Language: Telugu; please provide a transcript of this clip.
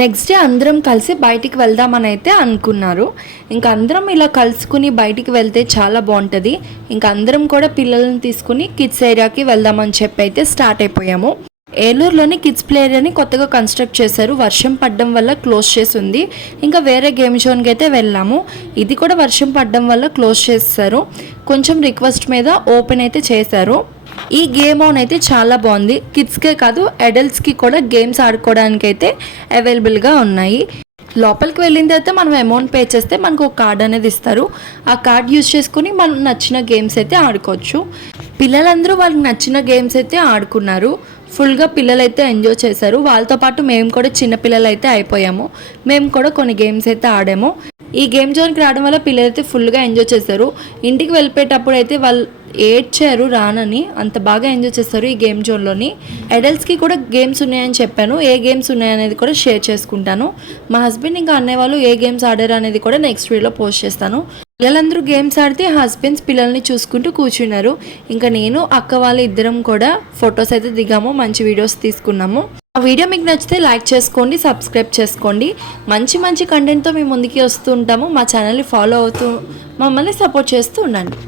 నెక్స్ట్ డే అందరం కలిసి బయటికి వెళ్దామని అయితే అనుకున్నారు. ఇంకా అందరం ఇలా కలుసుకుని బయటికి వెళ్తే చాలా బాగుంటుంది. ఇంకా అందరం కూడా పిల్లల్ని తీసుకుని కిడ్స్ ఏరియాకి వెళ్దామని చెప్పి అయితే స్టార్ట్ అయిపోయాము. ఏలూరులోని కిడ్స్ ప్లే ఏరియాని కొత్తగా కన్స్ట్రక్ట్ చేశారు. వర్షం పడడం వల్ల క్లోజ్ చేసి ఉంది. ఇంకా వేరే గేమ్ జోన్కి అయితే వెళ్ళాము. ఇది కూడా వర్షం పడడం వల్ల క్లోజ్ చేశారు. కొంచెం రిక్వెస్ట్ మీద ఓపెన్ అయితే చేశారు. ఈ గేమ్ ఆన్ అయితే చాలా బాగుంది. కిడ్స్కే కాదు అడల్ట్స్కి కూడా గేమ్స్ ఆడుకోవడానికి అయితే అవైలబుల్గా ఉన్నాయి. లోపలికి వెళ్ళిన తర్వాత మనం అమౌంట్ పే చేస్తే మనకు ఒక కార్డ్ అనేది ఇస్తారు. ఆ కార్డ్ యూజ్ చేసుకుని మనం నచ్చిన గేమ్స్ అయితే ఆడుకోవచ్చు. పిల్లలందరూ వాళ్ళకి నచ్చిన గేమ్స్ అయితే ఆడుకున్నారు. ఫుల్గా పిల్లలు అయితే ఎంజాయ్ చేశారు. వాళ్ళతో పాటు మేము కూడా చిన్నపిల్లలు అయితే అయిపోయాము. మేము కూడా కొన్ని గేమ్స్ అయితే ఆడాము. ఈ గేమ్ జోన్కి రావడం వల్ల పిల్లలైతే ఫుల్గా ఎంజాయ్ చేశారు. ఇంటికి వెళ్ళిపోయేటప్పుడు అయితే వాళ్ళు ఏడ్చారు రానని, అంత బాగా ఎంజాయ్ చేస్తారు ఈ గేమ్ జోన్లోని. అడల్ట్స్కి కూడా గేమ్స్ ఉన్నాయని చెప్పాను. ఏ గేమ్స్ ఉన్నాయనేది కూడా షేర్ చేసుకుంటాను. మా హస్బెండ్ ఇంకా అన్నయ్య వాళ్ళు ఏ గేమ్స్ ఆడారు అనేది కూడా నెక్స్ట్ వీడియోలో పోస్ట్ చేస్తాను. పిల్లలందరూ గేమ్స్ ఆడితే హస్బెండ్స్ పిల్లల్ని చూసుకుంటూ కూర్చున్నారు. ఇంకా నేను అక్క వాళ్ళ ఇద్దరం కూడా ఫొటోస్ అయితే దిగాము, మంచి వీడియోస్ తీసుకున్నాము. ఆ వీడియో మీకు నచ్చితే లైక్ చేసుకోండి, సబ్స్క్రైబ్ చేసుకోండి. మంచి మంచి కంటెంట్తో మేము ముందుకి వస్తూ ఉంటాము. మా ఛానల్ని ఫాలో అవుతూ మమ్మల్ని సపోర్ట్ చేస్తూ ఉండండి.